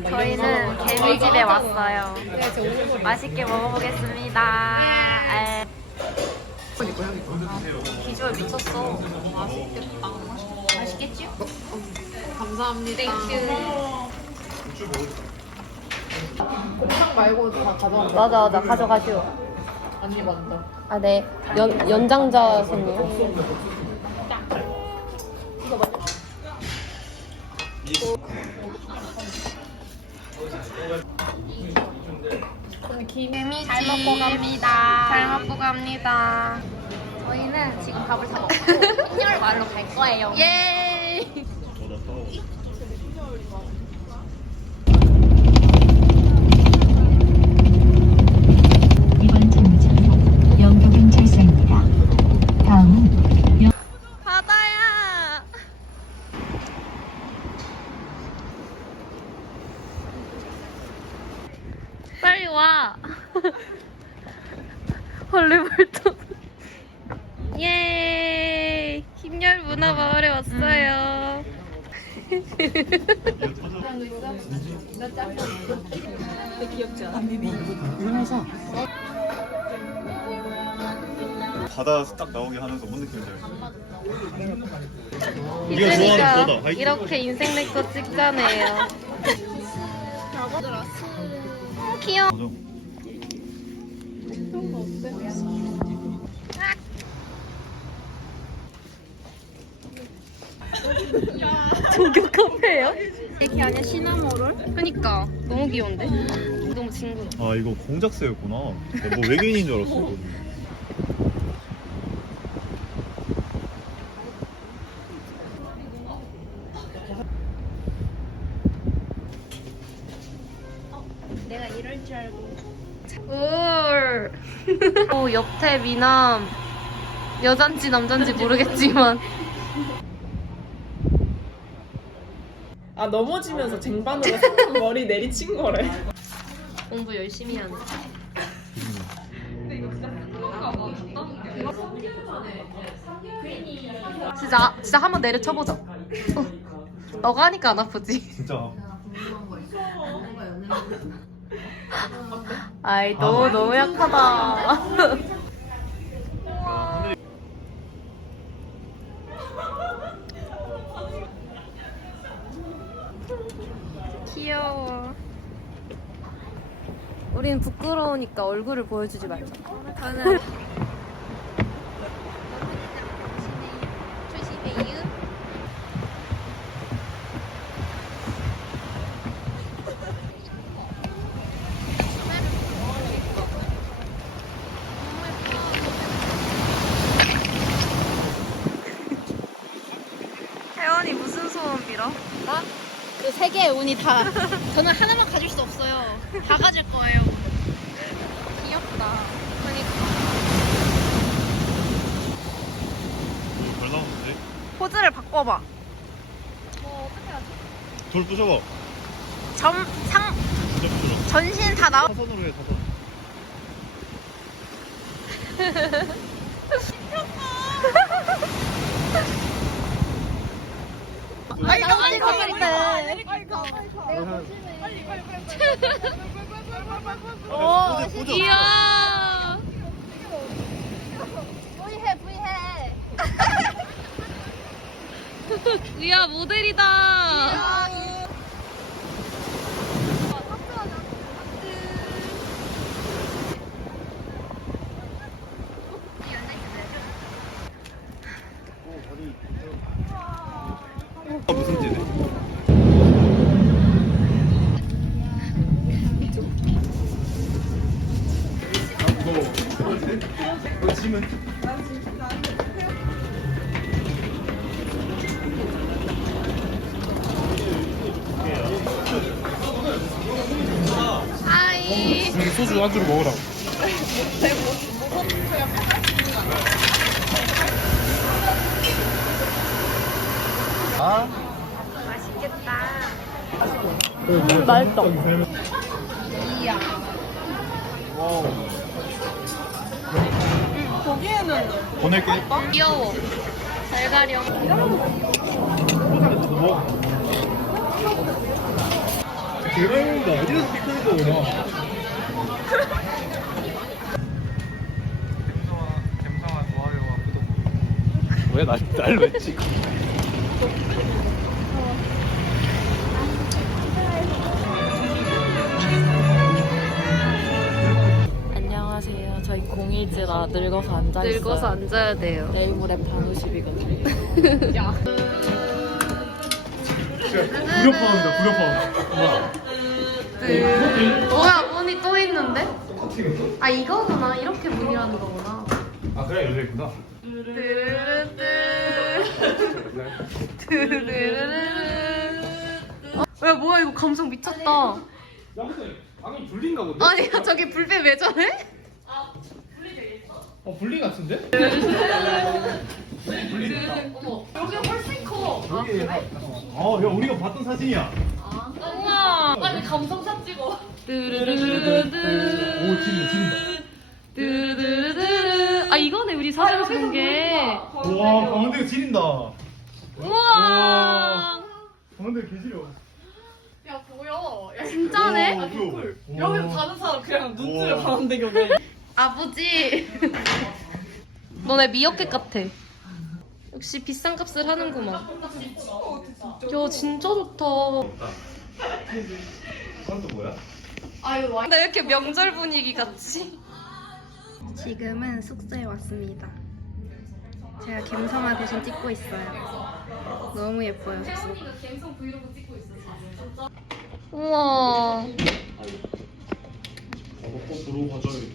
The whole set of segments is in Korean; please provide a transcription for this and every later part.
저희는 개미집에 왔어요. 맛있게 먹어보겠습니다. 아. 비주얼 미쳤어. 맛있겠다. 맛있겠지? 감사합니다. 곱창 말고 다 가져온 거 맞아 맞아 가져가죠. 언니 먼저. 아 네. 연 연장자 손님. 김. 개 미집 잘 먹고 갑니다. 잘 먹고 갑니다. 저희는 지금 밥을 사 먹고 흰열 마을로 갈 거예요. 예. 저나 타고. 이번 정류장 영도경찰서입니다. 다음은 바다야. 빨리 와. 헐리벌떡. 예. 흰열 문화 마을에 왔어요. 바다 딱 나오게 하면서 뭔 느낌인지 알죠? 네가 좋아하는 거다. 하이킹. 이렇게 인생 내거 찍자네요. 어, 귀여워. 조교 카페예요? 이게 아니야 시나모롤? 그니까 너무 귀여운데? 너무 징그러. 아 이거 공작새였구나. 나뭐 외계인인 줄 알았어. 이거. 내가 이럴 줄 알고. 울. 오 옆태 미남. 여잔지 남잔지 모르겠지만 아 넘어지면서 쟁반으로 살짝 머리 내리친 거래. 공부 열심히 하네. 진짜 진짜 한번 내려쳐보자. 어. 너가 하니까 안 아프지? 진짜. 아이 너무 너무 약하다. 귀여워. 우린 부끄러우니까 얼굴을 보여주지 말자. 저는 조심해요. 혜원이 무슨 소원 빌어? 그세 개의 운이 다 저는 하나만 가질 수 없어요. 다 가질 거예요. 귀엽다. 그러니까 잘 나오는데? 포즈를 바꿔봐. 돌 부셔봐. 점, 상, 진짜 부셔. 전신 다 나와. 사선으로 해 사선. 아, 이거 빨리 가, 빨리 가. 오, 보자. 이야. V해, V해. 이야, 모델이다. 아, 무슨 띠네? 짐은 하이. 소주 안주로 먹으라고. 맛있겠다. 맛있어. 거기에는 보낼게. 귀여워. 잘 가려. 대박이다. 어디서 피크는 거구나. 왜 날, 날왜 찍어? 저희 공이즈라 늙어서 앉아 있어요. 늙어서 앉아야 돼요. 내일 모레 반우십이거든요. 불협화음이다, 불협화음. 뭐야? 뭐야 문이 또 있는데? 아 이거구나 이렇게 문이라는 거구나. 아, 그래, 열려있구나. 드르르르 드르르르 어? 야 뭐야 이거 감성 미쳤다. 야, 근데 방이 불린가 본데? 아니야 저기 불빛 왜 저래? 어, 불린 같은데? 여기 훨씬 커. 아 그래? 어, 야, 우리가 봤던 사진이야. 우와. 빨리 감성샷 찍어. 드르르르르. 오, 지린다, 지린다. 드르르르. 아 이거네 우리 사진 찍은 게. 와, 강원대가 지린다. 우와. 강원대 개지려. 야 보여. 야, 진짜네? 오, 뭐야. 여기서 와. 다른 사람 그냥 우와. 가는데 겨네. 아버지. 너네 미어캣 같아. 역시 비싼 값을 하는구만. 야 진짜 좋다. 그건 또 뭐야? 나 이렇게 명절 분위기 같지? 지금은 숙소에 왔습니다. 제가 갬성아 대신 찍고 있어요. 너무 예뻐요 숙소. 우와. 어, 꼭 들어가자, 들어.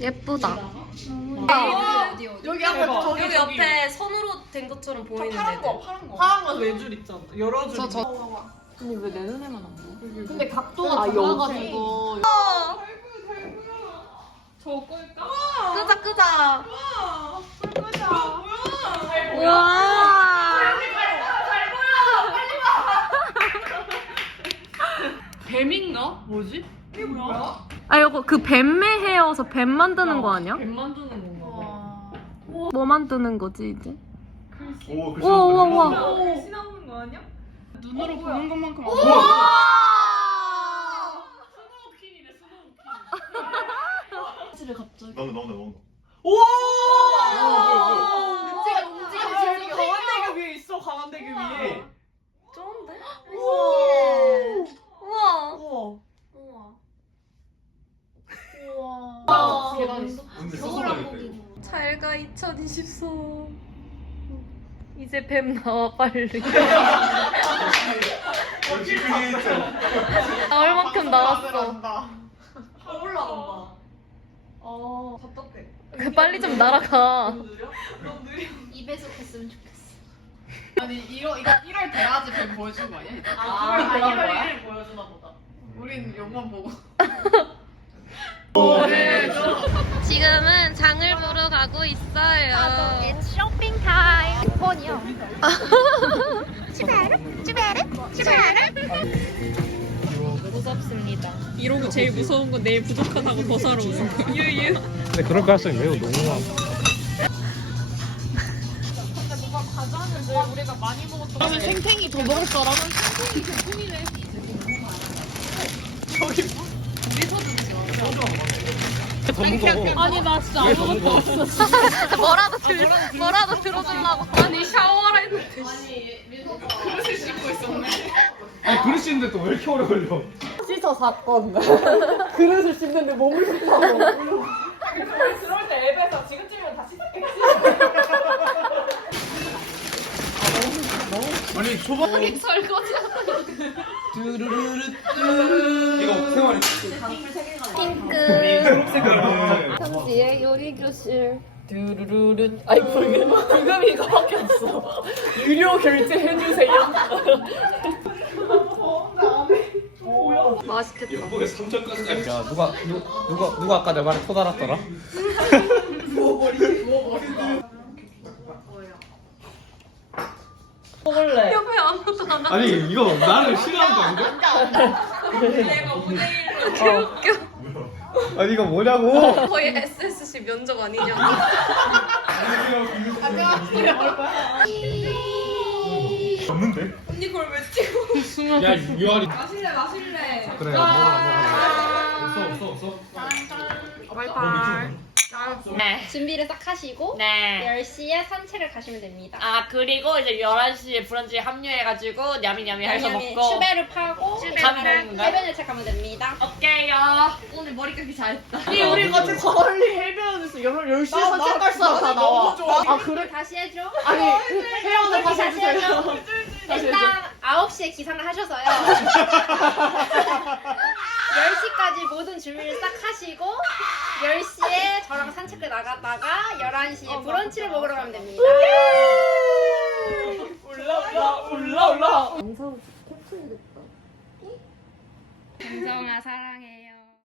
예쁘다. 여기 앞에 저기 여기 옆에 선으로 된 것처럼 보이는 파란 거. 파란 거. 파란 거네줄 있잖아. 여러 줄. 저, 저. 근데 왜 내 눈에만 안 보여? 근데 각도가 아, 달라가지고. 끌까? 끄자 끄자. 뭐야? 우와. 뱀인가? 뭐지? 뭐야? 아 이거 그 뱀매 헤어서 뱀 만드는 거 아니야? 뱀 만드는 건가? 뭐 만드는 거지 이제? 오, 글씨. 우와 우와 우와. 봐. 글씨 나오는 거 아니야? 눈으로 보는 것만큼 안 나온다, 나온다, 나온다. 우와! 뭐야, 움직여, 강원대교 위에 있어, 강원대교 위에. 좋은데? 우와! 우와. 우와. 우와. 우와. 계단 있어. 근데 수술하겠다. 잘 가 2024. 이제 뱀 나와 빨리. 나올 만큼 나왔어. 아, 올라간다. 어, 답답해. 그 빨리 좀 날아가. 너무 느려? 너무 느려. 2배속 했으면 좋겠어. 아니, 이거, 이거 1월 돼야지 뱀 보여준 거 아니야? 아, 아, 1월 이걸 1일 보여주나 보다. 우린 영만 보고. 가고 있어요. 쇼핑 타임. 6번이요. 무섭습니다. 이러고 제일 무서운 건 내일 부족하다고 더 사러 오는 거. 유유. 근데 그럴 가능성이 매우 농후함. 그러면 생탱이 더 먹을 사람은 생탱이 개뿐이네. 저기 더 무거워. 아니 나 진짜 아무것도. 없어. 뭐라도 들, 뭐라도 들어주려고. 아니 샤워하라 했는데. 그릇을 씻고 있었네. 아니, 그릇 씻는데 또 왜 이렇게 오래 걸려? 씻어 사건. 그릇을 씻는데 몸을 씻다고. 그럴 때 앱에서 지금쯤이면 다 씻었겠지. 아니, 초반에. 설거지. 이거 생활이. 핑크. 초록색으로. 현지의 요리 교실. 두루루루. 아이 불금 불금 이거밖에 없어. 유료 결제 해 주세요. 맛있겠다. 예쁘게 3점까지 야 누가 누, 누가 누가 아까 내 말에 토 달았더라? 먹을래. 옆에 아무도 안 와. 아니 이거 나를 싫어하는 거 아닌데? 내가 무대인으로 개웃겨. 아니 이거 뭐냐고? 거의 SSC 면접 아니냐. 없는데? 언니 그걸 왜 찍어? 야 유아리. 마실래 마실래. 그래 먹어 먹어. 없어 없 어 없어. 네. 준비를 싹 하시고 네. 10시에 산책을 가시면 됩니다. 아 그리고 이제 11시에 브런치에 합류해가지고 냐미냐미 해서 왜냐면 먹고 슈베를 파고 가면 되는? 해변열차 가면 됩니다. 오케이요 오늘 머리 감기 잘했다 아니 우리 같이 걸리 해변에서 여러 10시에 산책 갈 사람 다 나와. 아 그래? 다시 해줘. 아니 다시 다시 해주세요. 다시 해줘. 일단 9시에 기상을 하셔서요. 10시까지 모든 준비를 싹 하시고 10시에 저랑 산책을 나갔다가 11시에 브런치를 먹으러 가면 됩니다. 올라 올라 올라 올라. 정정아 사랑해.